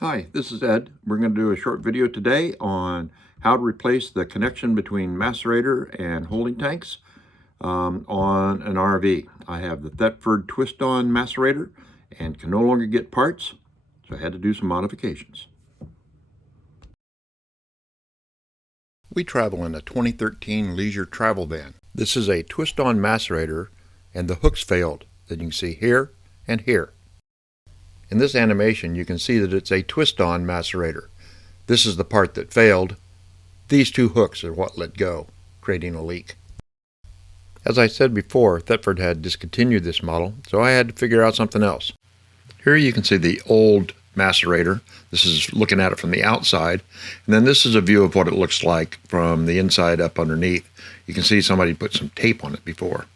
Hi, this is Ed. We're going to do a short video today on how to replace the connection between macerator and holding tanks on an RV. I have the Thetford Twist-On macerator and can no longer get parts, so I had to do some modifications. We travel in a 2013 leisure travel van. This is a twist-on macerator and the hooks failed that you can see here and here. In this animation, you can see that it's a twist-on macerator. This is the part that failed. These two hooks are what let go, creating a leak. As I said before, Thetford had discontinued this model, so I had to figure out something else. Here you can see the old macerator. This is looking at it from the outside, and then this is a view of what it looks like from the inside up underneath. You can see somebody put some tape on it before.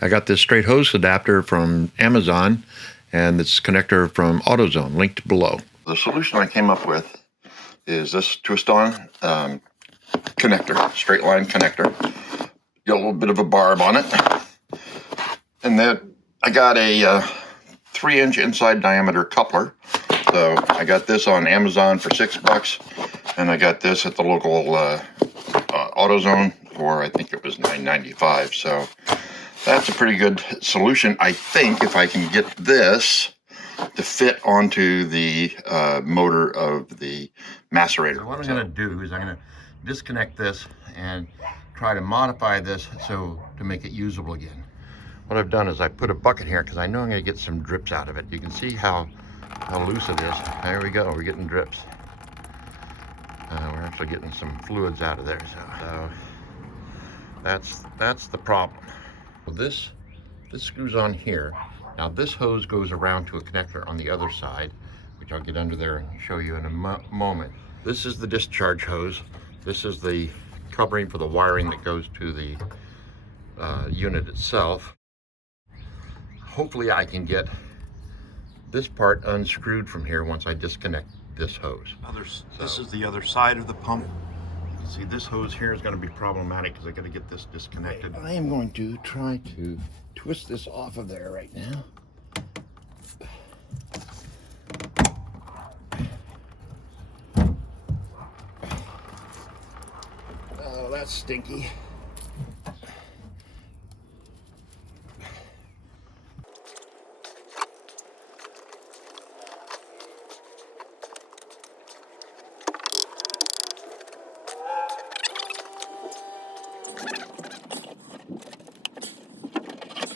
I got this straight hose adapter from Amazon, and this connector from AutoZone, linked below. The solution I came up with is this twist-on connector, straight line connector. Got a little bit of a barb on it. And then I got a 3-inch inside diameter coupler. So I got this on Amazon for $6, and I got this at the local AutoZone for, I think it was $9.95. So that's a pretty good solution, I think, if I can get this to fit onto the motor of the macerator. So what I'm going to do is I'm going to disconnect this and try to modify this to make it usable again. What I've done is I put a bucket here because I know I'm going to get some drips out of it. You can see how loose it is. There we go. We're getting drips. We're actually getting some fluids out of there. So that's the problem. This screws on here. Now this hose goes around to a connector on the other side, which I'll get under there and show you in a moment. This is the discharge hose. This is the covering for the wiring that goes to the unit itself. Hopefully I can get this part unscrewed from here once I disconnect this hose. This is the other side of the pump. See, this hose here is going to be problematic because I got to get this disconnected. I am going to try to twist this off of there right now. Oh, that's stinky.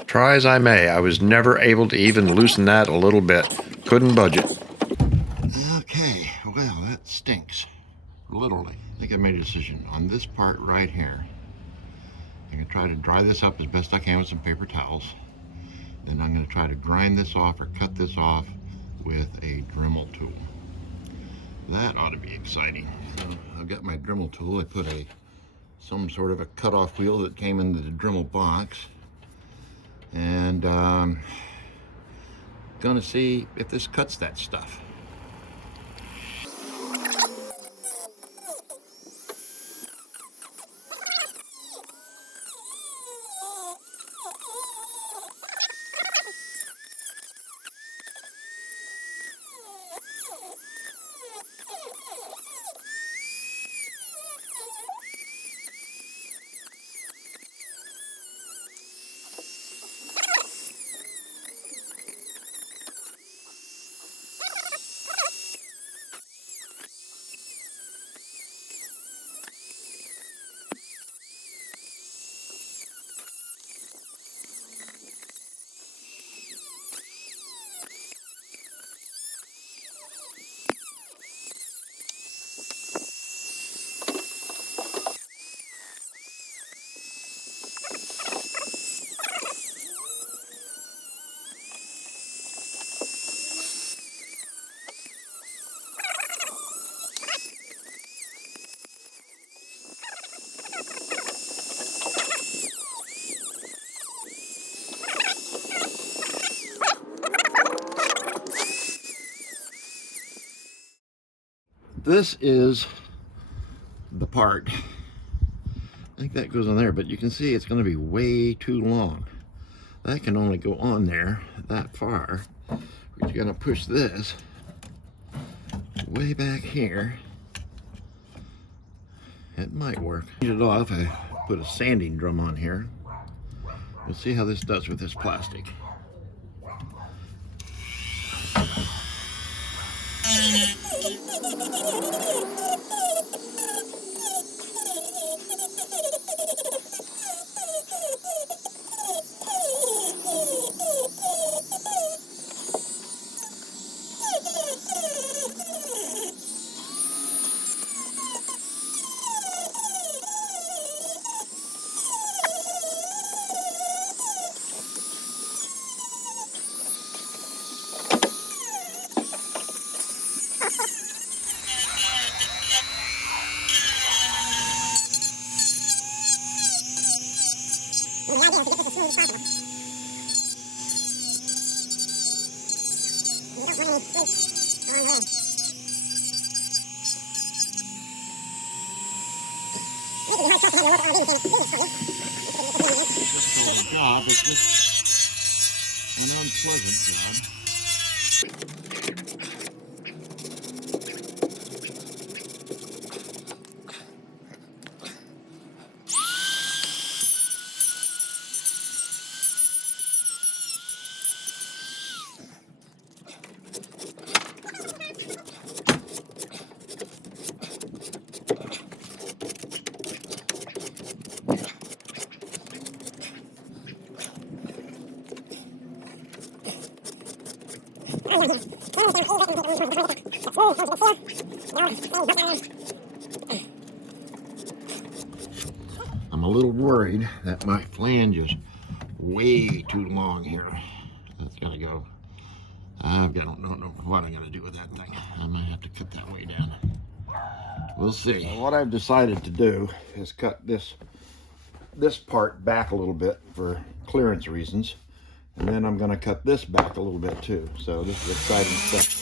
Try as I may, I was never able to even loosen that a little bit. Couldn't budge it. Okay, well, that stinks. Literally. I think I made a decision on this part right here. I'm going to try to dry this up as best I can with some paper towels. Then I'm going to try to grind this off or cut this off with a Dremel tool. That ought to be exciting. So I've got my Dremel tool. I put some sort of a cutoff wheel that came into the Dremel box. And gonna see if this cuts that stuff. This is the part. I think that goes on there, but you can see it's going to be way too long. That can only go on there that far. But you're going to push this way back here. It might work. Get it off. I put a sanding drum on here. We'll see how this does with this plastic. Job. It's just an unpleasant job. I'm a little worried that my flange is way too long here. That's gonna go. I don't know what I'm gonna do with that thing. I might have to cut that way down. We'll see. Well, what I've decided to do is cut this part back a little bit for clearance reasons. And then I'm going to cut this back a little bit too. So this is exciting stuff.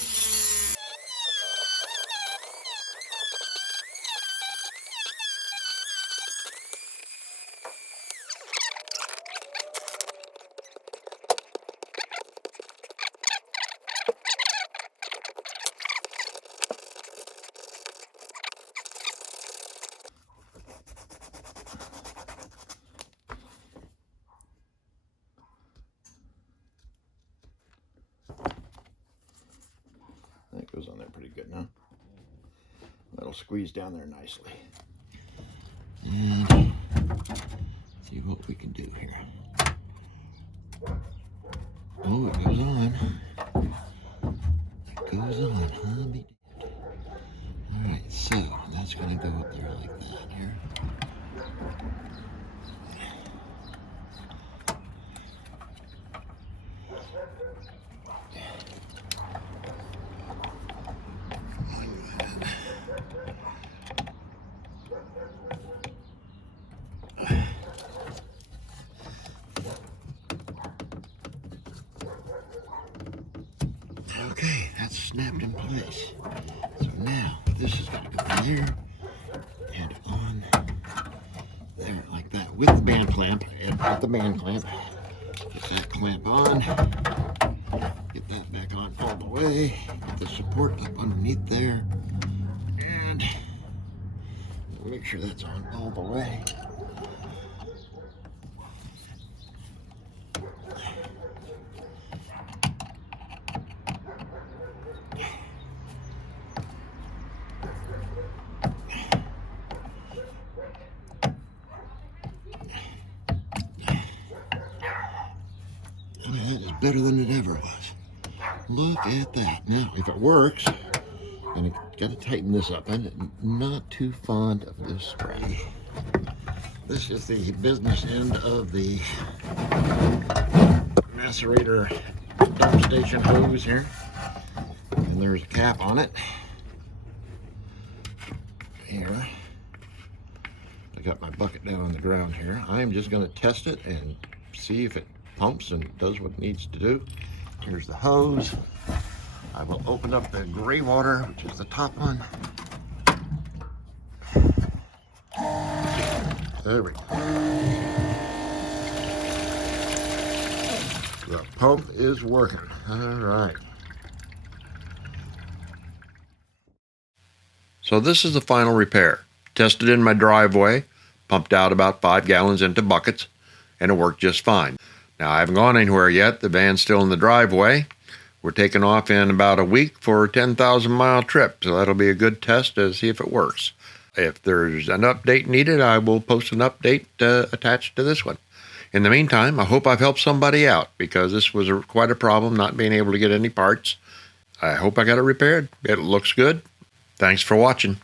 That goes on there pretty good now. That'll squeeze down there nicely. And see what we can do here. Oh, it goes on. It goes on, huh? Be damned. Alright, so that's going to go up there like that here. Okay, that's snapped in place. So now this is going to go there and on there like that with the band clamp. And put the band clamp. Get that clamp on. Get that back on all the way. Get the support up underneath there. And make sure that's on all the way. That is better than it ever was. Look at that. Now, if it works, and I gotta tighten this up. I'm not too fond of this spray. This is the business end of the Macerator dump station hose here. And there's a cap on it. Here. I got my bucket down on the ground here. I'm just gonna test it and see if it pumps and does what it needs to do. Here's the hose. I will open up the gray water, which is the top one. There we go. The pump is working. All right. So this is the final repair. Tested in my driveway, pumped out about 5 gallons into buckets, and it worked just fine. Now, I haven't gone anywhere yet. The van's still in the driveway. We're taking off in about a week for a 10,000-mile trip, so that'll be a good test to see if it works. If there's an update needed, I will post an update attached to this one. In the meantime, I hope I've helped somebody out, because this was quite a problem not being able to get any parts. I hope I got it repaired. It looks good. Thanks for watching.